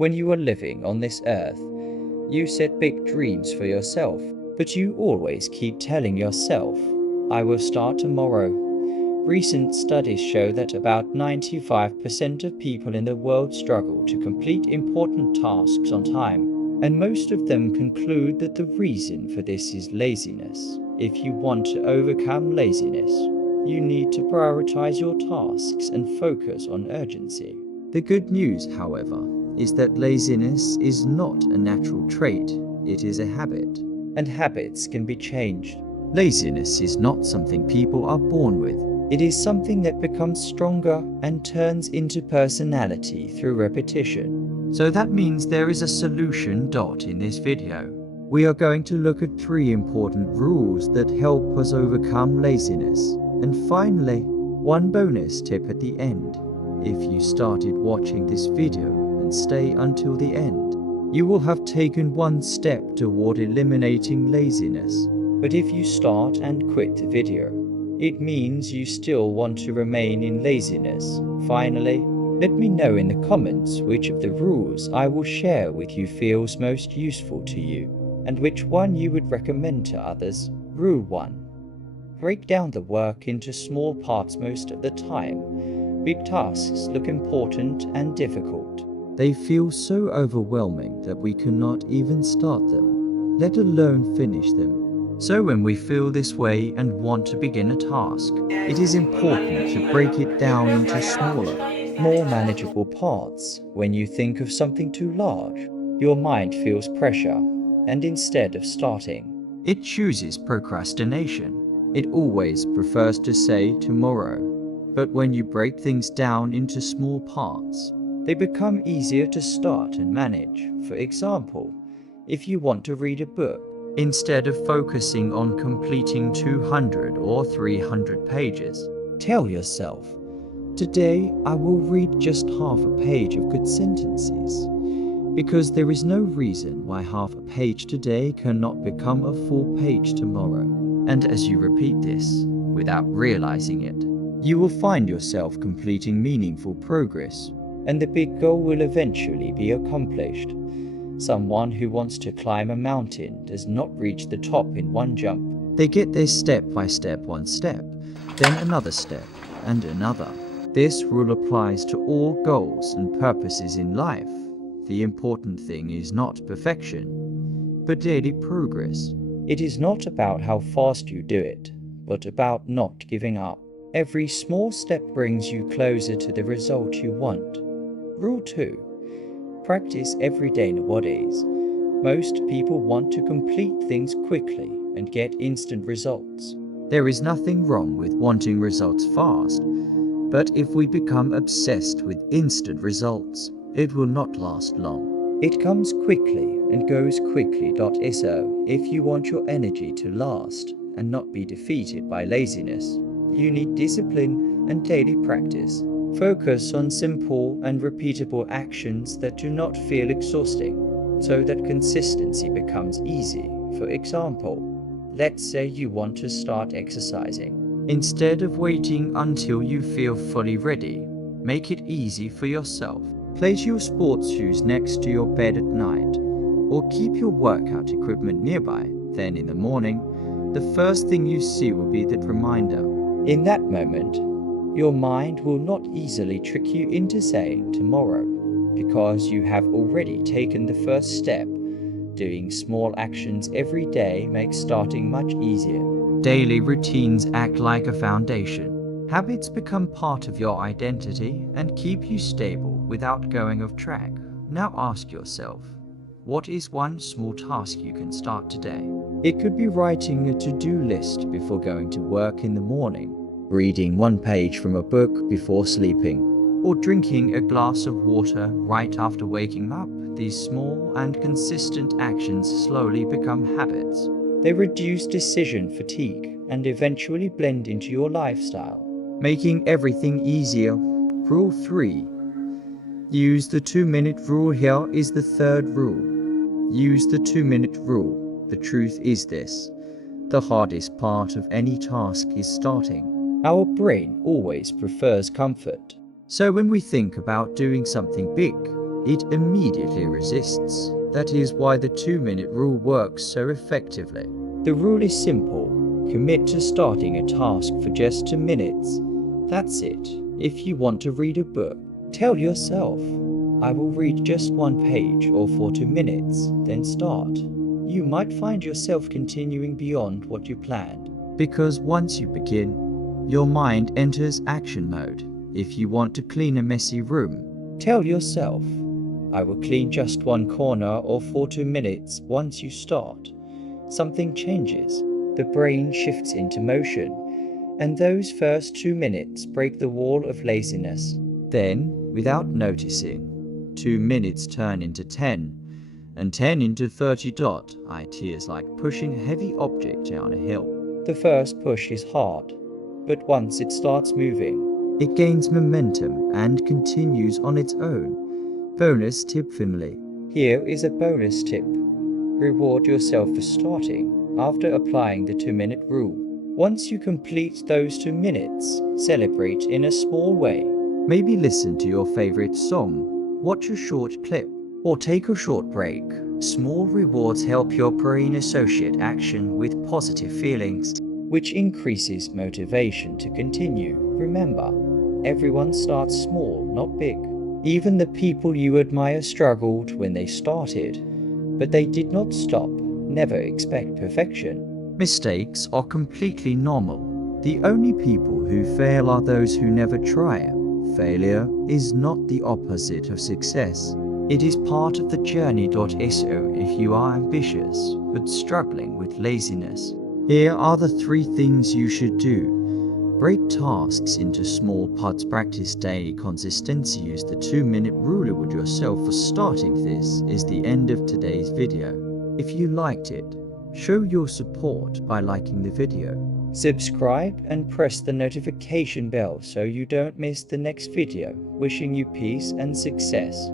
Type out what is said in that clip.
When you are living on this earth, you set big dreams for yourself, but you always keep telling yourself, I will start tomorrow. Recent studies show that about 95% of people in the world struggle to complete important tasks on time, and most of them conclude that the reason for this is laziness. If you want to overcome laziness, you need to prioritize your tasks and focus on urgency. The good news, however, is that laziness is not a natural trait, it is a habit, and habits can be changed. Laziness is not something people are born with. It is something that becomes stronger and turns into personality through repetition. So that means there is a solution in this video. We are going to look at 3 important rules that help us overcome laziness. And finally, one bonus tip at the end. If you started watching this video and stay until the end, you will have taken one step toward eliminating laziness. But if you start and quit the video, it means you still want to remain in laziness. Finally, let me know in the comments which of the rules I will share with you feels most useful to you, and which one you would recommend to others. Rule 1. Break down the work into small parts most of the time. Big tasks look important and difficult. They feel so overwhelming that we cannot even start them, let alone finish them. So when we feel this way and want to begin a task, it is important to break it down into smaller, more manageable parts. When you think of something too large, your mind feels pressure, and instead of starting, it chooses procrastination. It always prefers to say tomorrow. But when you break things down into small parts, they become easier to start and manage. For example, if you want to read a book, instead of focusing on completing 200 or 300 pages, tell yourself, today I will read just half a page of good sentences, because there is no reason why half a page today cannot become a full page tomorrow. And as you repeat this, without realizing it, you will find yourself completing meaningful progress, and the big goal will eventually be accomplished. Someone who wants to climb a mountain does not reach the top in one jump. They get there step by step, one step, then another step, and another. This rule applies to all goals and purposes in life. The important thing is not perfection, but daily progress. It is not about how fast you do it, but about not giving up. Every small step brings you closer to the result you want. Rule 2. Practice every day nowadays. Most people want to complete things quickly and get instant results. There is nothing wrong with wanting results fast, but if we become obsessed with instant results, it will not last long. It comes quickly and goes quickly. So, if you want your energy to last and not be defeated by laziness, you need discipline and daily practice. Focus on simple and repeatable actions that do not feel exhausting, so that consistency becomes easy. For example, let's say you want to start exercising. Instead of waiting until you feel fully ready, make it easy for yourself. Place your sports shoes next to your bed at night, or keep your workout equipment nearby. Then in the morning, the first thing you see will be that reminder. In that moment, your mind will not easily trick you into saying tomorrow, because you have already taken the first step. Doing small actions every day makes starting much easier. Daily routines act like a foundation. Habits become part of your identity and keep you stable without going off track. Now ask yourself, what is one small task you can start today? It could be writing a to-do list before going to work in the morning, reading one page from a book before sleeping, or drinking a glass of water right after waking up. These small and consistent actions slowly become habits. They reduce decision fatigue and eventually blend into your lifestyle, making everything easier. Rule 3. Use the 2-minute rule. Here is the third rule. Use the 2-minute rule. The truth is this: the hardest part of any task is starting. Our brain always prefers comfort. So when we think about doing something big, it immediately resists. That is why the 2-minute rule works so effectively. The rule is simple. Commit to starting a task for just 2 minutes. That's it. If you want to read a book, tell yourself, I will read just 1 page or for 2 minutes, then start. You might find yourself continuing beyond what you planned, because once you begin, your mind enters action mode. If you want to clean a messy room, tell yourself, I will clean just 1 corner or for 2 minutes. Once you start, something changes. The brain shifts into motion, and those first 2 minutes break the wall of laziness. Then, without noticing, 2 minutes turn into 10, and 10 into 30. It is like pushing a heavy object down a hill. The first push is hard, but once it starts moving, it gains momentum and continues on its own. Bonus tip family. Here is a bonus tip. Reward yourself for starting after applying the 2-minute rule. Once you complete those 2 minutes, celebrate in a small way. Maybe listen to your favorite song, watch a short clip, or take a short break. Small rewards help your brain associate action with positive feelings, which increases motivation to continue. Remember, everyone starts small, not big. Even the people you admire struggled when they started, but they did not stop. Never expect perfection. Mistakes are completely normal. The only people who fail are those who never try. Failure is not the opposite of success. It is part of the journey. So if you are ambitious but struggling with laziness, here are the 3 things you should do. Break tasks into small parts. Practice daily consistency. Use the 2-minute rule with yourself for starting. This is the end of today's video. If you liked it, show your support by liking the video. Subscribe and press the notification bell so you don't miss the next video. Wishing you peace and success.